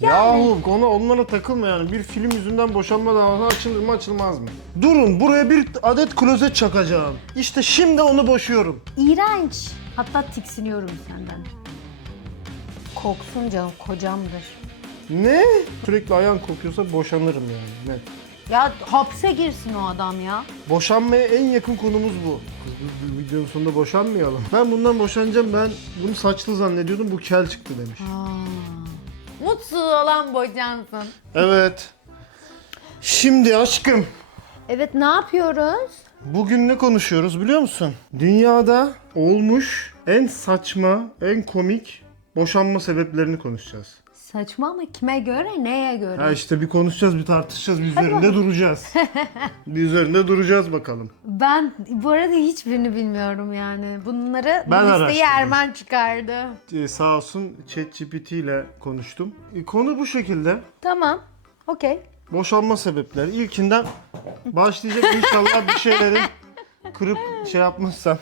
Yahu konu onlara takılma yani. Bir film yüzünden boşanma davası açılır mı açılmaz mı? Durun buraya bir adet klozet çakacağım. İşte şimdi onu boşuyorum. İğrenç. Hatta tiksiniyorum senden. Koksun canım kocamdır. Ne? Sürekli ayağın kokuyorsa boşanırım yani. Net. Ya hapse girsin o adam ya. Boşanmaya en yakın konumuz bu. Kız bu, bu videonun sonunda boşanmayalım. Ben bundan boşanacağım. Ben bunu saçlı zannediyordum. Bu kel çıktı demiş. Mutsuz olan bocansın. Evet. Şimdi aşkım. Evet ne yapıyoruz? Bugün ne konuşuyoruz biliyor musun? Dünyada olmuş en saçma, en komik boşanma sebeplerini konuşacağız. Saçma ama kime göre neye göre? Ha işte bir konuşacağız, bir tartışacağız, bir üzerinde duracağız. bir üzerinde duracağız bakalım. Ben bu arada hiçbirini bilmiyorum yani. Bunları Ben bu listeyi araştırdım. Çıkardı. Ee, sağ olsun ChatGPT ile konuştum. E, konu bu şekilde. Tamam. Okey. Boşanma sebepleri. İlkinden başlayacak inşallah bir şeyleri kırıp şey yapmazsam.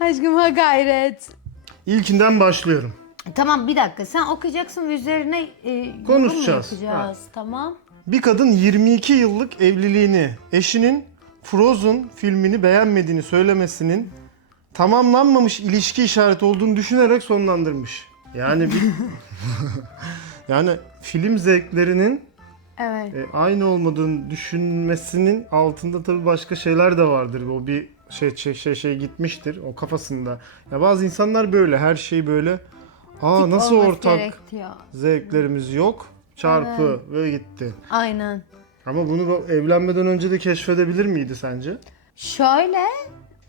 Aşkım ha gayret. İlkinden başlıyorum. Tamam bir dakika sen okuyacaksın ve üzerine e, yorum mu Konuşacağız. yapacağız. Tamam. Bir kadın 22 yıllık evliliğini eşinin Frozen filmini beğenmediğini söylemesinin tamamlanmamış ilişki işareti olduğunu düşünerek sonlandırmış. Yani bir yani film zevklerinin Evet. e, aynı olmadığını düşünmesinin altında tabii başka şeyler de vardır. O bir şey şey şey, şey gitmiştir o kafasında. Ya bazı insanlar böyle her şey böyle Aa nasıl Olması ortak gerekiyor. zevklerimiz yok çarpı ve gitti. Aynen. Ama bunu bu evlenmeden önce de keşfedebilir miydi sence? Şöyle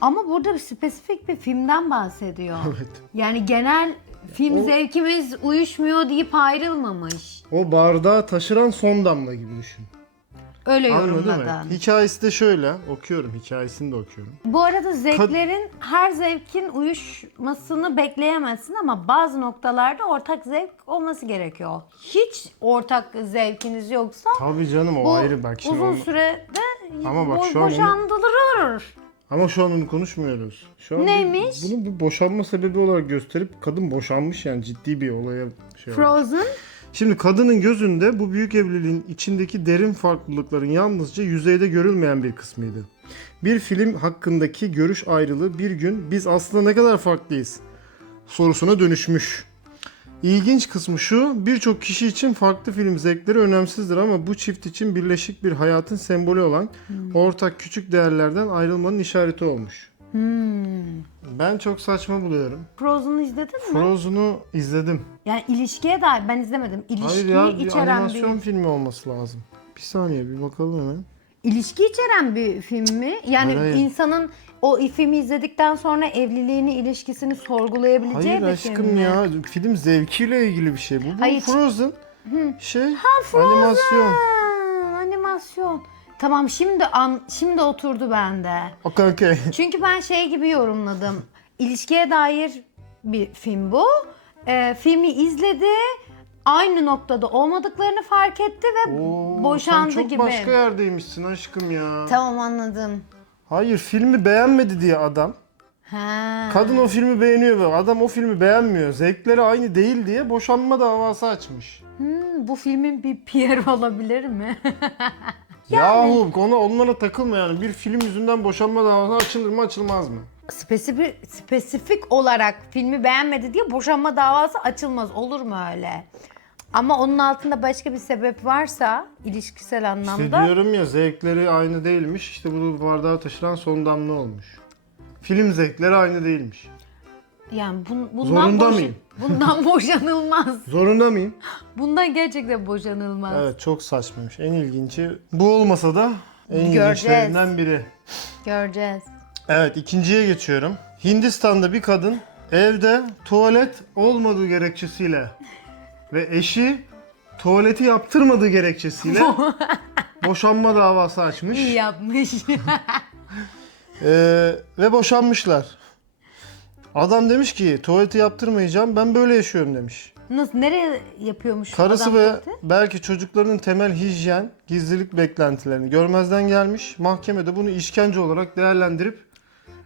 ama burada bir spesifik bir filmden bahsediyor. Evet. Yani genel film zevkimiz uyuşmuyor deyip ayrılmamış. O bardağı taşıran son damla gibi düşün. Öyle Anladın mı? Hikayesi de şöyle. Okuyorum. Hikayesini de okuyorum. Bu arada zevklerin her zevkin uyuşmasını bekleyemezsin ama bazı noktalarda ortak zevk olması gerekiyor. Hiç ortak zevkiniz yoksa Tabii canım o bu ayrı bak şimdi. uzun onu- sürede Ama bak bo- şu an onu-. Ama şu an onu konuşmuyoruz. Şu an Neymiş? Bunu bir boşanma sebebi olarak gösterip kadın boşanmış yani ciddi bir olaya şey olmuş. Frozen Şimdi kadının gözünde bu büyük evliliğin içindeki derin farklılıkların yalnızca yüzeyde görülmeyen bir kısmıydı. Bir film hakkındaki görüş ayrılığı bir gün biz aslında ne kadar farklıyız sorusuna dönüşmüş. İlginç kısmı şu, birçok kişi için farklı film zevkleri önemsizdir ama bu çift için birleşik bir hayatın sembolü olan ortak küçük değerlerden ayrılmanın işareti olmuş. Ben çok saçma buluyorum. Frozen'ı izledin mi? Frozen'u izledim. Yani ilişkiye dair ben izlemedim. Hayır İlişkiyi ya bir içeren animasyon bir filmi olması lazım. Bir saniye bir bakalım hemen. ilişki içeren bir film mi? Yani Hayır, hayır. insanın o filmi izledikten sonra evliliğini, ilişkisini sorgulayabileceği Hayır bir aşkım film mi? ya film zevkiyle ilgili bir şey bu. Bu Hayır. Frozen şey animasyon. Ha, animasyon. Tamam şimdi an, şimdi oturdu bende. Okey okey. Çünkü ben şey gibi yorumladım. İlişkiye dair bir film bu. Ee, filmi izledi. Aynı noktada olmadıklarını fark etti ve Oo, boşandı sen çok gibi. başka yerdeymişsin aşkım ya. Tamam anladım. Hayır filmi beğenmedi diye adam. Ha. Kadın o filmi beğeniyor ve adam o filmi beğenmiyor. Zevkleri aynı değil diye boşanma davası açmış. Hmm, bu filmin bir PR olabilir mi? Yahu konu onlara takılma yani. Bir film yüzünden boşanma davası açılır mı açılmaz mı? spesifik, spesifik olarak filmi beğenmedi diye boşanma davası açılmaz. Olur mu öyle? Ama onun altında başka bir sebep varsa ilişkisel İşte anlamda diyorum ya zevkleri aynı değilmiş. İşte bu bardağı taşıran son damla olmuş. Film zevkleri aynı değilmiş. yani bun- bundan Zorunda boş- mıyım? Bundan boşanılmaz. Zorunda mıyım? Bundan gerçekten boşanılmaz. Evet çok saçmaymış. En ilginci bu olmasa da en Göreceğiz. ilginçlerinden biri. Göreceğiz. Evet ikinciye geçiyorum. Hindistan'da bir kadın evde tuvalet olmadığı gerekçesiyle ve eşi tuvaleti yaptırmadığı gerekçesiyle boşanma davası açmış. İyi yapmış. Ee, ve boşanmışlar. Adam demiş ki tuvaleti yaptırmayacağım ben böyle yaşıyorum demiş. Nasıl nereye yapıyormuş Karısı adam ve tuvaleti? belki çocuklarının temel hijyen, gizlilik beklentilerini görmezden gelmiş. Mahkemede bunu işkence olarak değerlendirip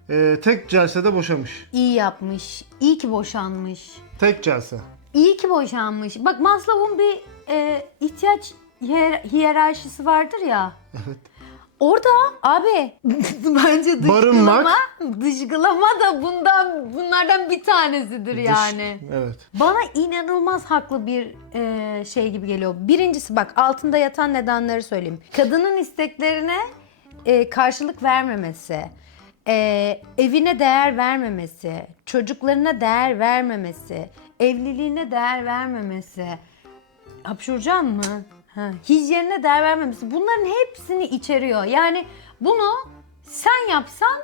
e, tek celsede boşamış. İyi yapmış. İyi ki boşanmış. Tek celse. İyi ki boşanmış. Bak Maslow'un bir e, ihtiyaç hiyer- hiyerarşisi vardır ya. Evet. Orada abi bence dışkılama, Barınmak. dışkılama da bundan bunlardan bir tanesidir Dış- yani. Evet. Bana inanılmaz haklı bir e, şey gibi geliyor. Birincisi bak altında yatan nedenleri söyleyeyim. Kadının isteklerine e, karşılık vermemesi, e, evine değer vermemesi, çocuklarına değer vermemesi, evliliğine değer vermemesi, hapşurcan mı? Ha, hijyenine değer vermemesi. Bunların hepsini içeriyor. Yani bunu sen yapsan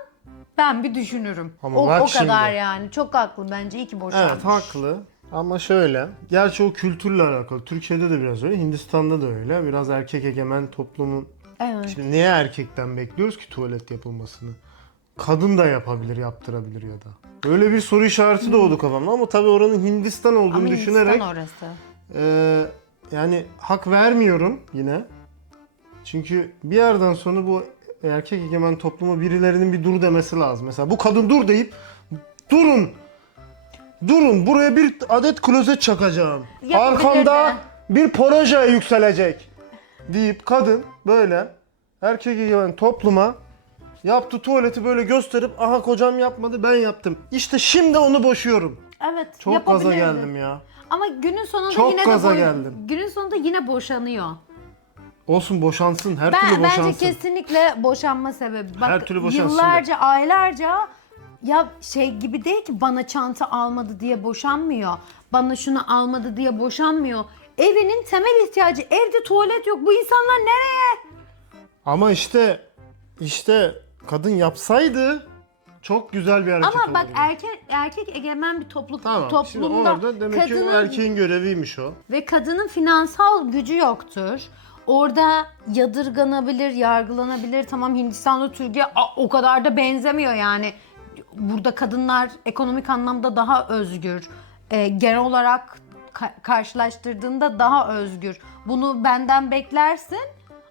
ben bir düşünürüm. Ama o, bak o kadar şimdi. yani. Çok haklı bence. İyi ki boşanmış. Evet haklı. Ama şöyle. Gerçi o kültürle alakalı. Türkiye'de de biraz öyle. Hindistan'da da öyle. Biraz erkek egemen toplumun. Evet. Şimdi niye erkekten bekliyoruz ki tuvalet yapılmasını? Kadın da yapabilir, yaptırabilir ya da. Öyle bir soru işareti doğdu kafamda ama tabii oranın Hindistan olduğunu Ama düşünerek Hindistan orası. Ee, yani hak vermiyorum yine. Çünkü bir yerden sonra bu erkek egemen topluma birilerinin bir dur demesi lazım. Mesela bu kadın dur deyip durun. Durun buraya bir adet klozet çakacağım. Yapabilir Arkamda bir proje yükselecek. Deyip kadın böyle erkek egemen topluma yaptı tuvaleti böyle gösterip aha kocam yapmadı ben yaptım. İşte şimdi onu boşuyorum. Evet. Çok gaza yapabilirdi. geldim ya. Ama günün sonunda Çok yine gaza de boy- geldim. günün sonunda yine boşanıyor. Olsun boşansın her Ben türlü boşansın. bence kesinlikle boşanma sebebi. Bak Her türlü boşansın yıllarca, aylarca ya şey gibi değil ki bana çanta almadı diye boşanmıyor. Bana şunu almadı diye boşanmıyor. Evinin temel ihtiyacı evde tuvalet yok. Bu insanlar nereye? Ama işte işte kadın yapsaydı çok güzel bir hareket Ama bak erkek erkek egemen bir toplu, Tamam şimdi toplumda orada demek ki o kadının erkeğin göreviymiş o. ve kadının finansal gücü yoktur. Orada yadırganabilir, yargılanabilir. Tamam Hindistan'da Türkiye a- o kadar da benzemiyor yani. Burada kadınlar ekonomik anlamda daha özgür. Ee, genel olarak ka- karşılaştırdığında daha özgür. Bunu benden beklersin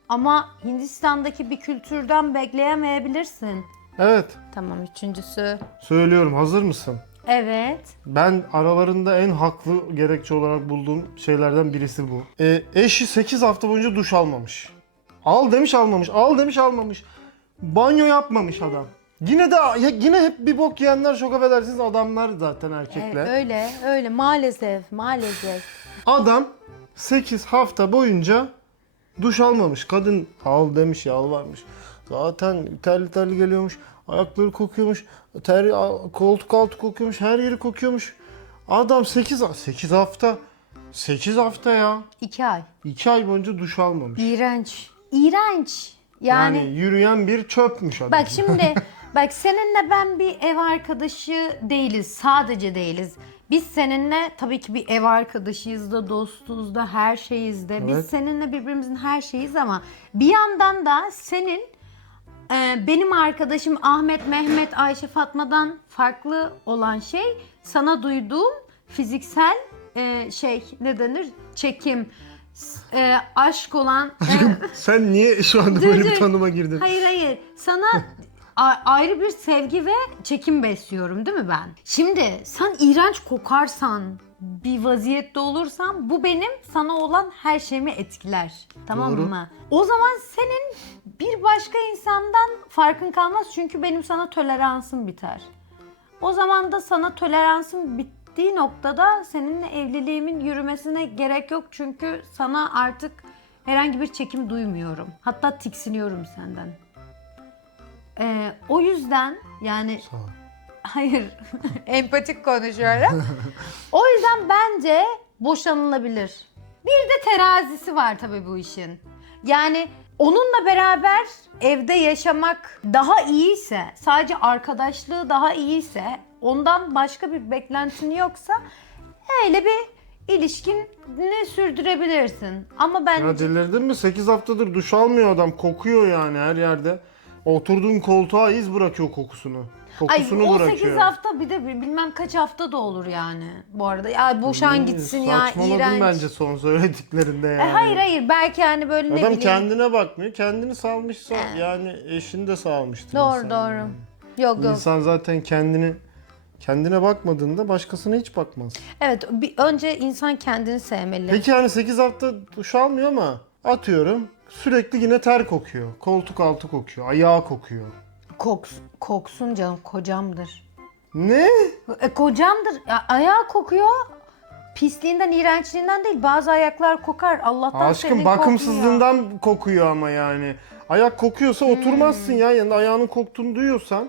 ama Hindistan'daki bir kültürden bekleyemeyebilirsin. Evet Tamam üçüncüsü. söylüyorum hazır mısın? Evet. Ben aralarında en haklı gerekçe olarak bulduğum şeylerden birisi bu. Ee, eşi 8 hafta boyunca duş almamış. Al demiş almamış, al demiş almamış. Banyo yapmamış adam. Yine de ya yine hep bir bok yiyenler çok affedersiniz adamlar zaten erkekler. Evet, öyle öyle maalesef maalesef. Adam 8 hafta boyunca duş almamış. Kadın al demiş yalvarmış. Zaten terli terli geliyormuş. Ayakları kokuyormuş. Ter, koltuk altı kokuyormuş. Her yeri kokuyormuş. Adam 8 8 hafta 8 hafta ya. İki ay. 2 ay boyunca duş almamış. İğrenç. İğrenç. Yani, Yani, yürüyen bir çöpmüş adam. bak şimdi bak seninle ben bir ev arkadaşı değiliz. Sadece değiliz. Biz seninle tabii ki bir ev arkadaşıyız da dostuz da her şeyiz de. Biz Evet. seninle birbirimizin her şeyiz ama bir yandan da senin e, benim arkadaşım Ahmet, Mehmet, Ayşe, Fatma'dan farklı olan şey sana duyduğum fiziksel e, şey ne denir? Çekim, e, aşk olan e, Sen niye şu anda böyle bir tanıma girdin? Hayır hayır. Sana ayrı bir sevgi ve çekim besliyorum değil mi ben? Şimdi sen iğrenç kokarsan, bir vaziyette olursan bu benim sana olan her şeyimi etkiler. Tamam Doğru. mı? O zaman senin bir başka insandan farkın kalmaz çünkü benim sana toleransım biter. O zaman da sana toleransım bittiği noktada seninle evliliğimin yürümesine gerek yok çünkü sana artık herhangi bir çekim duymuyorum. Hatta tiksiniyorum senden. Ee, o yüzden yani Sağ ol. hayır empatik konuşuyorum. o yüzden bence boşanılabilir. Bir de terazisi var tabii bu işin. Yani onunla beraber evde yaşamak daha iyiyse, sadece arkadaşlığı daha iyiyse, ondan başka bir beklentin yoksa öyle bir ilişkini sürdürebilirsin. Ama ben Ya delirdin mi? 8 haftadır duş almıyor adam. Kokuyor yani her yerde. Oturduğun koltuğa iz bırakıyor kokusunu. Ay Kokusunu o bırakıyor. 8 hafta bir de bilmem kaç hafta da olur yani bu arada. Ya boşan gitsin ya Saçmaladın iğrenç. bence son söylediklerinde E, yani. hayır hayır belki hani böyle ne Adam bileyim. kendine bakmıyor. Kendini salmışsa yani eşini de salmıştır Doğru insan doğru. yani. Yok yok. İnsan zaten kendini kendine bakmadığında başkasına hiç bakmaz. Evet bir, önce insan kendini sevmeli. Peki hani 8 hafta duş almıyor ama atıyorum sürekli yine ter kokuyor. Koltuk altı kokuyor, ayağı kokuyor. Koks, koksun canım kocamdır. Ne? E, kocamdır. Ya, ayağı kokuyor. Pisliğinden, iğrençliğinden değil. Bazı ayaklar kokar. Allah'tan senin Aşkım kokmuyor. bakımsızlığından kokuyor ama yani. Ayak kokuyorsa Hmm. oturmazsın ya. Yani ayağının koktuğunu duyuyorsan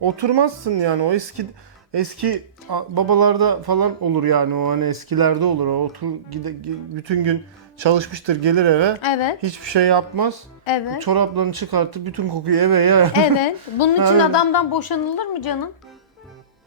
oturmazsın yani. O eski eski babalarda falan olur yani o hani eskilerde olur. O otur gide, gi- bütün gün çalışmıştır gelir eve. Evet, Hiçbir şey yapmaz. evet. Çoraplarını çıkartır bütün kokuyu eve yer. Evet. Bunun için adamdan boşanılır mı canım?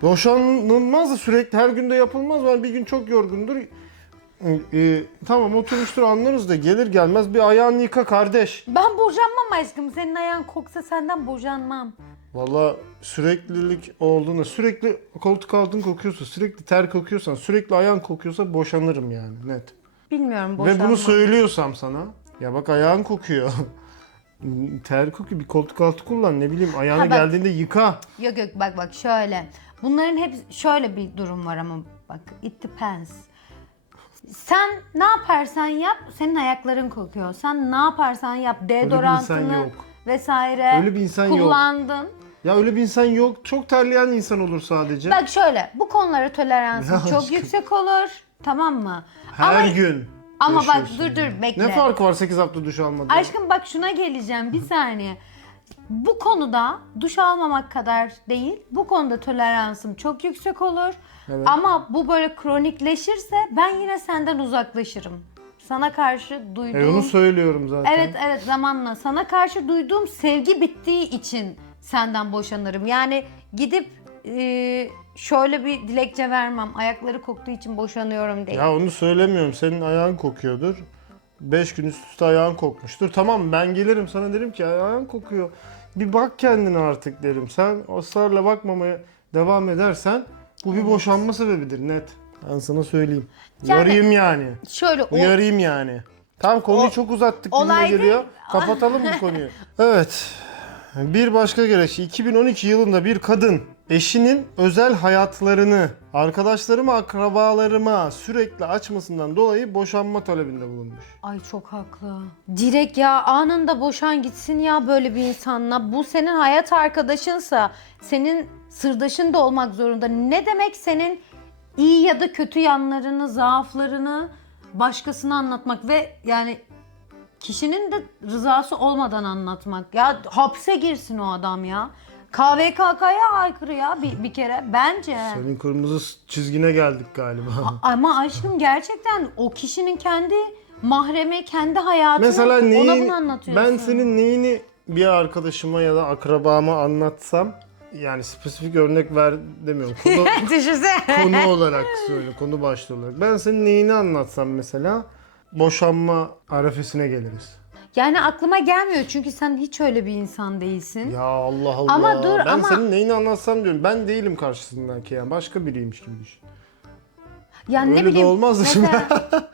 Boşanılmaz da sürekli her günde yapılmaz. Ben bir gün çok yorgundur. Ee, e, tamam oturmuştur anlarız da gelir gelmez bir ayağını yıka kardeş. Ben boşanmam aşkım. Senin ayağın koksa senden boşanmam. Valla süreklilik olduğunda sürekli koltuk altın kokuyorsa sürekli ter kokuyorsan sürekli ayağın kokuyorsa boşanırım yani net. Bilmiyorum boşanmam. Ve bunu söylüyorsam sana ya bak ayağın kokuyor. ter kokuyor bir koltuk altı kullan ne bileyim ayağına Ha bak- geldiğinde yıka. Yok yok bak bak şöyle. Bunların hep şöyle bir durum var ama bak it depends. Sen ne yaparsan yap senin ayakların kokuyor. Sen ne yaparsan yap insan deodorantını yok. vesaire Öyle bir insan yok. kullandın. Ya öyle bir insan yok. Çok terleyen insan olur sadece. Bak şöyle bu konulara toleransın Ya çok aşkım. yüksek olur. Tamam mı? Her ama, gün. ama bak yaşıyorsun dur dur yani. bekle. Ne farkı var 8 hafta duş almadan? Aşkım bak şuna geleceğim bir saniye. Bu konuda duş almamak kadar değil, bu konuda toleransım çok yüksek olur. Evet. Ama bu böyle kronikleşirse ben yine senden uzaklaşırım. Sana karşı duyduğum... E onu söylüyorum zaten. Evet evet zamanla sana karşı duyduğum sevgi bittiği için senden boşanırım. Yani gidip e, şöyle bir dilekçe vermem. Ayakları koktuğu için boşanıyorum değil. Ya onu söylemiyorum. Senin ayağın kokuyordur. 5 gün üst üste ayağın kokmuştur. Tamam ben gelirim sana derim ki ayağın kokuyor. Bir bak kendine artık derim. Sen ısrarla bakmamaya devam edersen bu bir boşanma sebebidir net. Ben sana söyleyeyim. Yani- Uyarayım yani. Şöyle o Uyarayım yani. Tamam konuyu O- çok uzattık olay gibime geliyor. değil. Kapatalım bu konuyu. Evet. Bir başka gerekçe 2012 yılında bir kadın eşinin özel hayatlarını arkadaşlarıma, akrabalarıma sürekli açmasından dolayı boşanma talebinde bulunmuş. Ay çok haklı. Direkt ya anında boşan gitsin ya böyle bir insanla. Bu senin hayat arkadaşınsa senin sırdaşın da olmak zorunda. Ne demek senin iyi ya da kötü yanlarını, zaaflarını başkasına anlatmak ve yani kişinin de rızası olmadan anlatmak. Ya hapse girsin o adam ya. KVKK'ya aykırı ya bir, bir kere bence. Senin kırmızı çizgine geldik galiba. Ama aşkım gerçekten o kişinin kendi mahremi, kendi hayatı. Mesela ona neyin, bunu anlatıyorsun. ben senin neyini bir arkadaşıma ya da akrabama anlatsam yani spesifik örnek ver demiyorum. Konu, Düşünsene. konu olarak söyle, konu başlığı olarak. Ben senin neyini anlatsam mesela boşanma arefesine geliriz. Yani aklıma gelmiyor çünkü sen hiç öyle bir insan değilsin. Ya Allah Allah. Ama dur, ben ama- senin neyini anlatsam diyorum. Ben değilim karşısındaki yani. Başka biriymiş gibi düşün. Yani Öyle ne de bileyim. olmaz da şimdi. mesela...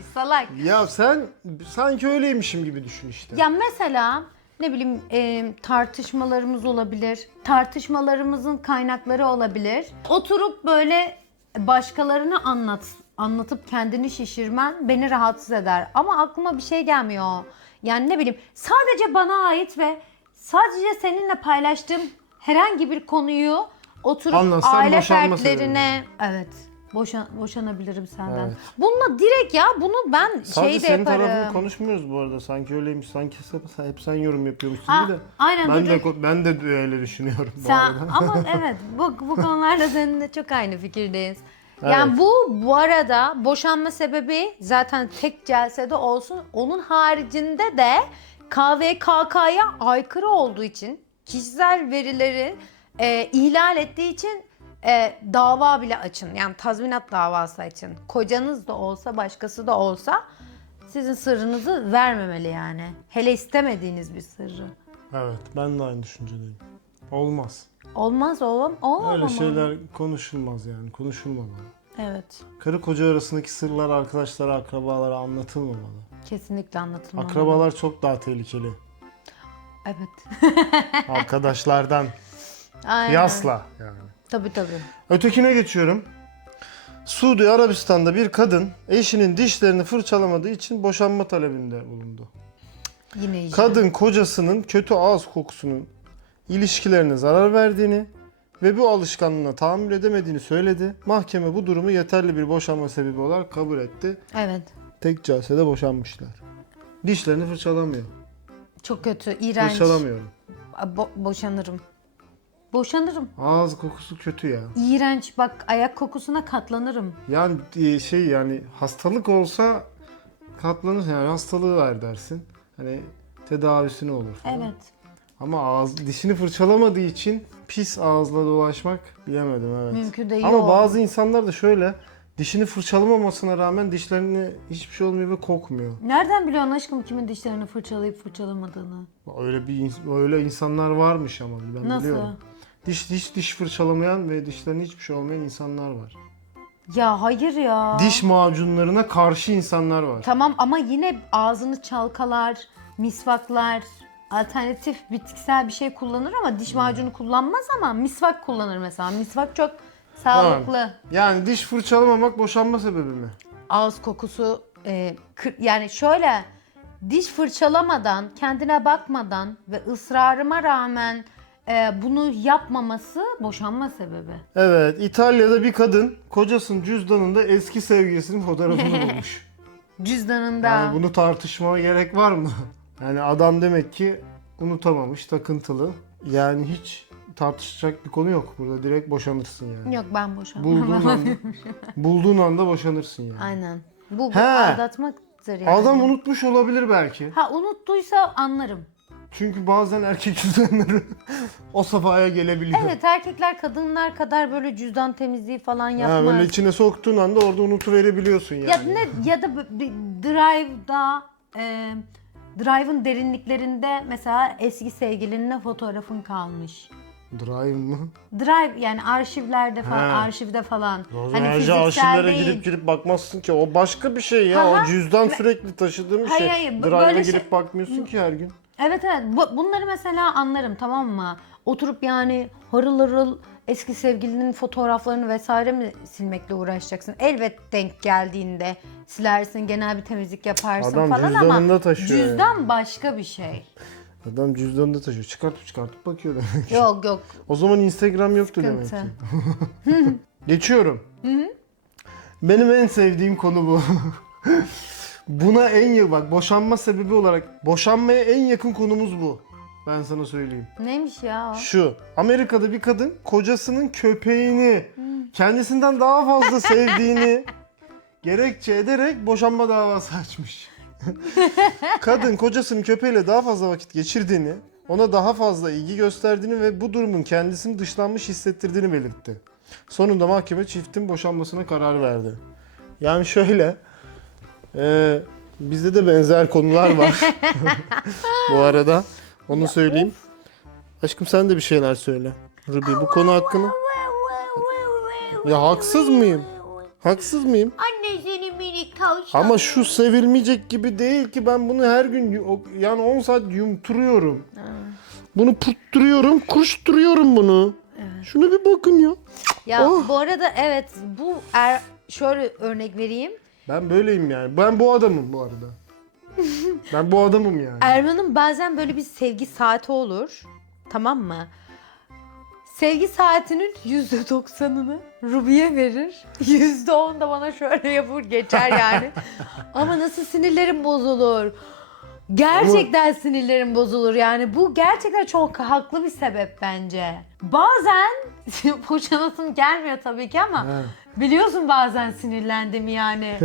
Salak. Ya sen sanki öyleymişim gibi düşün işte. Ya mesela ne bileyim e, tartışmalarımız olabilir. Tartışmalarımızın kaynakları olabilir. Oturup böyle başkalarını anlat anlatıp kendini şişirmen beni rahatsız eder. Ama aklıma bir şey gelmiyor. Yani ne bileyim sadece bana ait ve sadece seninle paylaştığım herhangi bir konuyu oturup Anlatsan aile boşanma fertlerine evet boşan, boşanabilirim senden. Evet. Bununla direkt ya bunu ben Sadece şey de senin yaparım. tarafını konuşmuyoruz bu arada. Sanki öyleymiş. Sanki sen- hep sen yorum yapıyormuşsun Aa, gibi de. aynen, Ben de dur. ben de öyle düşünüyorum bu Sen arada. ama evet bu, bu konularda seninle çok aynı fikirdeyiz. Yani bu bu arada boşanma sebebi zaten tek celsede olsun. Onun haricinde de KVKK'ya aykırı olduğu için kişisel verileri e, ihlal ettiği için e, dava bile açın. Yani tazminat davası açın. Kocanız da olsa başkası da olsa sizin sırrınızı vermemeli yani. Hele istemediğiniz bir sırrı. Evet ben de aynı düşüncedeyim. Olmaz. Olmaz oğlum. Olmamalı. Öyle şeyler konuşulmaz yani. Konuşulmamalı. Evet. Karı koca arasındaki sırlar arkadaşlara, akrabalara anlatılmamalı. Kesinlikle anlatılmamalı. Akrabalar çok daha tehlikeli. Evet. Arkadaşlardan. Aynen. Kıyasla yani. Tabii tabii. Ötekine geçiyorum. Suudi Arabistan'da bir kadın eşinin dişlerini fırçalamadığı için boşanma talebinde bulundu. Yine iyice. Kadın kocasının kötü ağız kokusunun ilişkilerine zarar verdiğini ve bu alışkanlığına tahammül edemediğini söyledi. Mahkeme bu durumu yeterli bir boşanma sebebi olarak kabul etti. Evet. Tek celsede boşanmışlar. Dişlerini fırçalamıyor. Çok kötü. iğrenç. Fırçalamıyorum. Bo- boşanırım. Boşanırım. Ağız kokusu kötü ya. İğrenç. Bak ayak kokusuna katlanırım. Yani e, şey yani hastalık olsa katlanır yani hastalığı var dersin. Hani tedavisi ne olur falan. Evet. Ama ağız dişini fırçalamadığı için pis ağızla dolaşmak bilemedim evet. Mümkün değil. Ama Yok. bazı insanlar da şöyle dişini fırçalamamasına rağmen dişlerine hiçbir şey olmuyor ve kokmuyor. Nereden biliyorsun aşkım kimin dişlerini fırçalayıp fırçalamadığını? Öyle bir öyle insanlar varmış ama ben Nasıl? biliyorum. Diş diş diş fırçalamayan ve dişlerine hiçbir şey olmayan insanlar var. Ya hayır ya. Diş macunlarına karşı insanlar var. Tamam ama yine ağzını çalkalar, misvaklar, alternatif bitkisel bir şey kullanır ama diş macunu kullanmaz ama misvak kullanır mesela. Misvak çok sağlıklı. Yani diş fırçalamamak boşanma sebebi mi? Ağız kokusu e, kır- yani şöyle diş fırçalamadan, kendine bakmadan ve ısrarıma rağmen e, bunu yapmaması boşanma sebebi. Evet, İtalya'da bir kadın kocasının cüzdanında eski sevgilisinin fotoğrafını bulmuş. Cüzdanında. Yani bunu tartışmaya gerek var mı? Yani adam demek ki unutamamış, takıntılı. Yani hiç tartışacak bir konu yok. Burada direkt boşanırsın yani. Yok ben boşanmam. Bulduğun anda, bulduğun anda boşanırsın yani. Aynen. Bu, bu He. aldatmaktır yani. Adam unutmuş olabilir belki. Ha unuttuysa anlarım. Çünkü bazen erkek cüzdanları o safhaya gelebiliyor. Evet erkekler kadınlar kadar böyle cüzdan temizliği falan Ha, yapmaz. böyle içine soktuğun anda orada unutuverebiliyorsun yani. Ya ne ya da b- bir drive'da e, drive'ın derinliklerinde mesela eski sevgilinle fotoğrafın kalmış. Drive mı? Drive yani arşivlerde falan, Ha. arşivde falan. Zaman Hani fiziksel arşivlere değil. girip girip bakmazsın ki. O başka bir şey ya. Aha. O cüzdan sürekli taşıdığın bir Hayır, şey. hayır, Drive'a böyle girip şey- bakmıyorsun ki her gün. Evet evet Bu- bunları mesela anlarım tamam mı? Oturup yani harıl harıl eski sevgilinin fotoğraflarını vesaire mi silmekle uğraşacaksın? Elbet denk geldiğinde silersin, genel bir temizlik yaparsın Adam falan ama cüzdanında taşıyor cüzdan başka bir şey. Adam cüzdanında taşıyor. Çıkartıp çıkartıp bakıyor demek. Yok yok O zaman Instagram yoktu demek ki. sıkıntı. Geçiyorum. Benim en sevdiğim konu bu. Buna en yakın, bak boşanma sebebi olarak boşanmaya en yakın konumuz bu. Ben sana söyleyeyim. Neymiş ya o? Şu, Amerika'da bir kadın kocasının köpeğini kendisinden daha fazla sevdiğini gerekçe ederek boşanma davası açmış. kadın kocasının köpeğiyle daha fazla vakit geçirdiğini, ona daha fazla ilgi gösterdiğini ve bu durumun kendisini dışlanmış hissettirdiğini belirtti. Sonunda mahkeme çiftin boşanmasına karar verdi. Yani şöyle, e, bizde de benzer konular var. bu arada onu söyleyeyim. Aşkım sen de bir şeyler söyle. Ruby bu konu hakkında. Ya haksız mıyım? Haksız mıyım? Anne seni minik tavşan. Ama şu sevilmeyecek gibi değil ki ben bunu her gün yani 10 saat yumturuyorum. Bunu putturuyorum, kuşturuyorum bunu. Şuna bir bakın ya. Ya Oh. bu arada evet bu er, şöyle örnek vereyim. Ben böyleyim yani. Ben bu adamım bu arada. ben bu adamım yani. Erman'ın bazen böyle bir sevgi saati olur. Tamam mı? Sevgi saatinin yüzde doksanını Ruby'ye verir. Yüzde on da bana şöyle yapır geçer yani. Ama nasıl sinirlerim bozulur. Gerçekten sinirlerim bozulur yani. Bu gerçekten çok haklı bir sebep bence. Bazen boşanasım gelmiyor tabii ki ama He. biliyorsun bazen sinirlendim yani.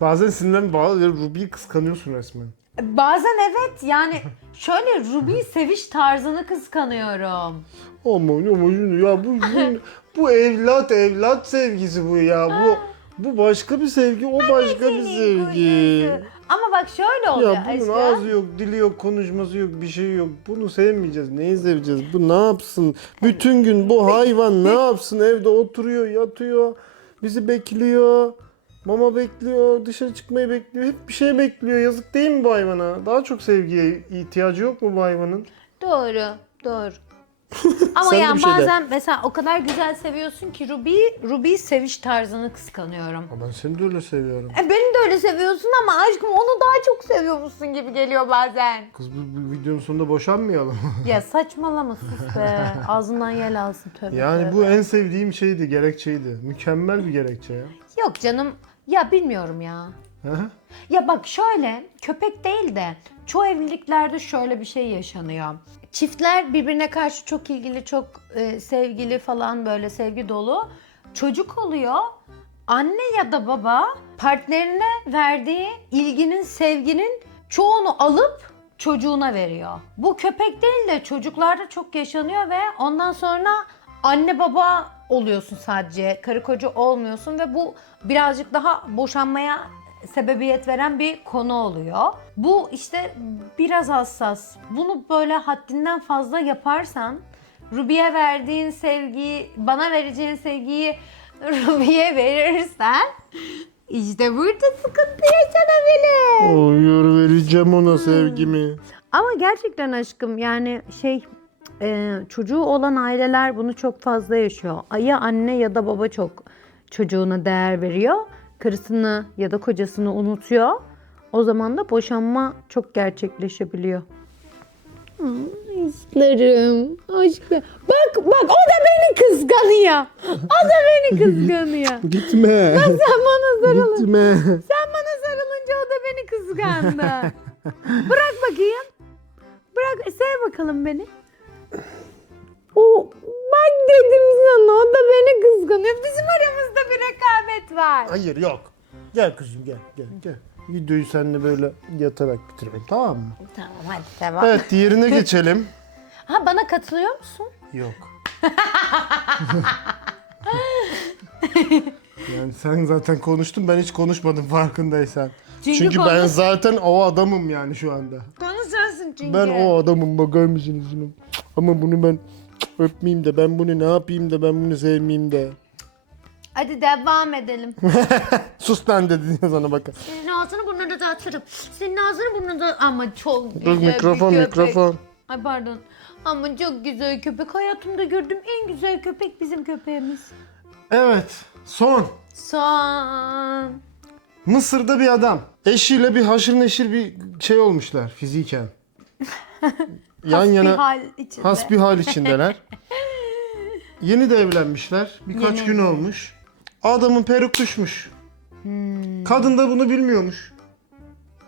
Bazen sinirlen bazı Ruby'yi kıskanıyorsun resmen. Bazen evet yani şöyle Ruby seviş tarzını kıskanıyorum. Ama ama şunu ya bu bu, bu evlat evlat sevgisi bu ya. Bu bu başka bir sevgi, o başka bir sevgi. Ama bak şöyle oluyor Ya bunun aşkım. ağzı yok, dili yok, konuşması yok, bir şey yok. Bunu sevmeyeceğiz. Neyi seveceğiz? Bu ne yapsın? Bütün gün bu hayvan ne yapsın? Evde oturuyor, yatıyor. Bizi bekliyor. Mama bekliyor, dışarı çıkmayı bekliyor. Hep bir şey bekliyor. Yazık değil mi bu hayvana? Daha çok sevgiye ihtiyacı yok mu bu hayvanın? Doğru, doğru. Ama Sen de yani bir şey de. bazen mesela o kadar güzel seviyorsun ki Ruby'yi, Ruby'yi seviş tarzını kıskanıyorum. Ama ben seni de öyle seviyorum. E beni de öyle seviyorsun ama aşkım onu daha çok seviyormuşsun gibi geliyor bazen. Kız bu, bu videonun sonunda boşanmayalım. Ya saçmalama sus be. Ağzından yel alsın tövbe. yani bu tövbe. en sevdiğim şeydi, gerekçeydi. Mükemmel bir gerekçe ya. Yok canım. Ya bilmiyorum ya. Hı. Ya bak şöyle köpek değil de çoğu evliliklerde şöyle bir şey yaşanıyor. Çiftler birbirine karşı çok ilgili, çok e, sevgili falan böyle sevgi dolu. Çocuk oluyor. Anne ya da baba partnerine verdiği ilginin, sevginin çoğunu alıp çocuğuna veriyor. Bu köpek değil de çocuklarda çok yaşanıyor ve ondan sonra anne baba oluyorsun sadece. Karı koca olmuyorsun ve bu birazcık daha boşanmaya sebebiyet veren bir konu oluyor. Bu işte biraz hassas. Bunu böyle haddinden fazla yaparsan Ruby'ye verdiğin sevgiyi, bana vereceğin sevgiyi Ruby'ye verirsen işte burada sıkıntı yaşanabilir. Hayır vereceğim ona sevgimi. Ama gerçekten aşkım yani şey e, çocuğu olan aileler bunu çok fazla yaşıyor. Ya anne ya da baba çok çocuğuna değer veriyor. Karısını ya da kocasını unutuyor. O zaman da boşanma çok gerçekleşebiliyor. Aşklarım, aşklarım. Bak bak o da beni kıskanıyor. O da beni kıskanıyor. Gitme. Sen bana sarılın. Gitme. Sen bana sarılınca o da beni kıskandı. Bırak bakayım. Bırak sev bakalım beni. O bak dedim sana o da beni kıskanıyor. Bizim aramızda bir rekabet var. Hayır yok. Gel kızım gel gel gel. Videoyu seninle böyle yatarak bitirelim tamam mı? Tamam hadi devam. Evet diğerine geçelim. Ha bana katılıyor musun? Yok. yani sen zaten konuştun ben hiç konuşmadım farkındaysan. Çünkü Çünkü, ben konuş- zaten o adamım yani şu anda. Konuşarsın çünkü. Ben o adamım bakar mısınız şunu? Ama bunu ben öpmeyeyim de ben bunu ne yapayım da ben bunu sevmeyeyim de. Hadi devam edelim. Sus lan dedin ya sana bakın. Senin ağzını burnunu da açarım. Senin ağzını burnunu da... Ama çok Dur güzel mikrofon bir köpek. mikrofon. Ay pardon. Ama çok güzel köpek. Hayatımda gördüğüm en güzel köpek bizim köpeğimiz. Evet son. Son. Mısır'da bir adam. Eşiyle bir haşır neşir bir şey olmuşlar fiziken. Yan yana hal içinde. hasbihal içindeler. Yeni de evlenmişler. Birkaç Yeni gün evli. olmuş. Adamın peruk düşmüş. Hmm. Kadın da bunu bilmiyormuş.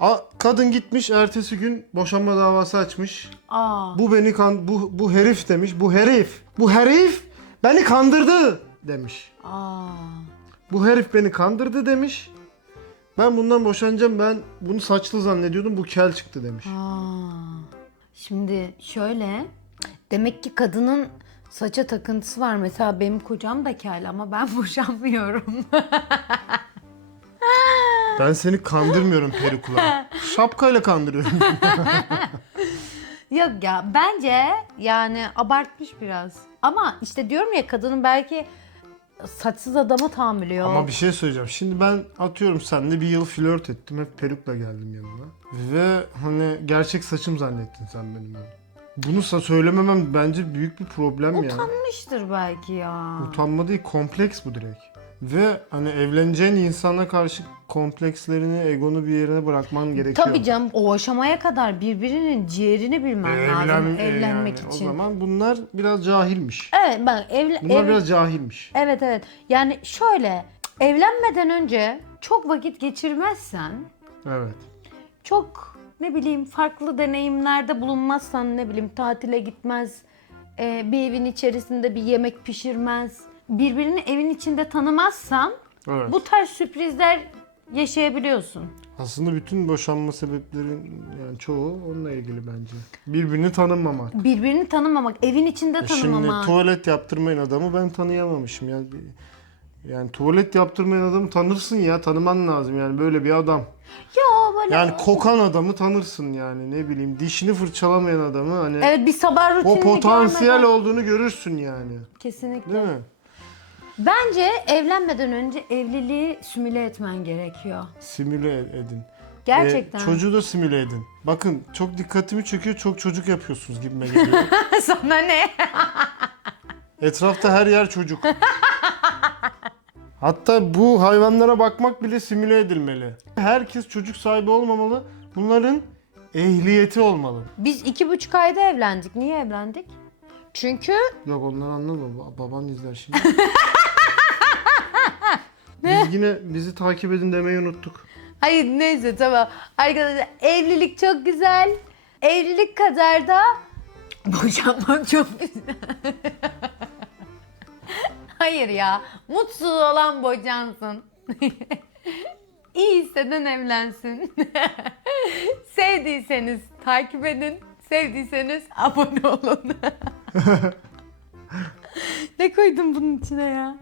A- kadın gitmiş ertesi gün boşanma davası açmış. Aa. Bu beni kan bu bu herif demiş. Bu herif. Bu herif beni kandırdı demiş. Aa. Bu herif beni kandırdı demiş. Ben bundan boşanacağım. Ben bunu saçlı zannediyordum. Bu kel çıktı demiş. Aa. Şimdi şöyle. Demek ki kadının saça takıntısı var. Mesela benim kocam da kel ama ben boşanmıyorum. Ben seni kandırmıyorum perukla. Şapkayla kandırıyorum. Yok ya bence yani abartmış biraz. Ama işte diyorum ya kadının belki saçsız adama tahammülü yok. Ama bir şey söyleyeceğim. Şimdi ben atıyorum seninle bir yıl flört ettim. Hep perukla geldim yanına. Ve hani gerçek saçım zannettin sen benim onu. Bunu sa- söylememem bence büyük bir problem ya. Utanmıştır belki ya. Utanma değil kompleks bu direkt. Ve hani evleneceğin insana karşı komplekslerini, egonu bir yerine bırakman gerekiyor. Tabii canım o aşamaya kadar birbirinin ciğerini bilmen lazım Evlen- e, evlenmek yani için. O zaman bunlar biraz cahilmiş. Evet bak evle, Bunlar ev- biraz cahilmiş. Evet evet. Yani şöyle evlenmeden önce çok vakit geçirmezsen, Evet. çok ne bileyim farklı deneyimlerde bulunmazsan ne bileyim tatile gitmez, e, bir evin içerisinde bir yemek pişirmez, birbirini evin içinde tanımazsan Evet. bu tarz sürprizler yaşayabiliyorsun. Aslında bütün boşanma sebeplerin yani çoğu onunla ilgili bence. Birbirini tanımamak. Birbirini tanımamak, evin içinde Şimdi tanımamak. tuvalet yaptırmayan adamı ben tanıyamamışım yani. Yani tuvalet yaptırmayan adamı tanırsın ya tanıman lazım yani böyle bir adam. Yo böyle Yani kokan adamı tanırsın yani ne bileyim dişini fırçalamayan adamı hani Evet bir sabah rutinini o potansiyel görmeden- olduğunu görürsün yani. Kesinlikle. Değil mi? Bence evlenmeden önce evliliği simüle etmen gerekiyor. Simüle edin. Gerçekten. Ee, çocuğu da simüle edin. Bakın çok dikkatimi çekiyor. Çok çocuk yapıyorsunuz gibime geliyor. Sana ne? Etrafta her yer çocuk. Hatta bu hayvanlara bakmak bile simüle edilmeli. Herkes çocuk sahibi olmamalı. Bunların ehliyeti olmalı. Biz iki buçuk ayda evlendik. Niye evlendik? Çünkü Yok onları anlamam. Ba- Baban izler şimdi. Biz yine bizi takip edin demeyi unuttuk. Hayır neyse tamam. Arkadaşlar evlilik çok güzel. Evlilik kadar da boşanmak çok güzel. Hayır ya. Mutsuz olan boşansın. İyi hisseden evlensin. Sevdiyseniz takip edin. Sevdiyseniz abone olun. ne koydum bunun içine ya?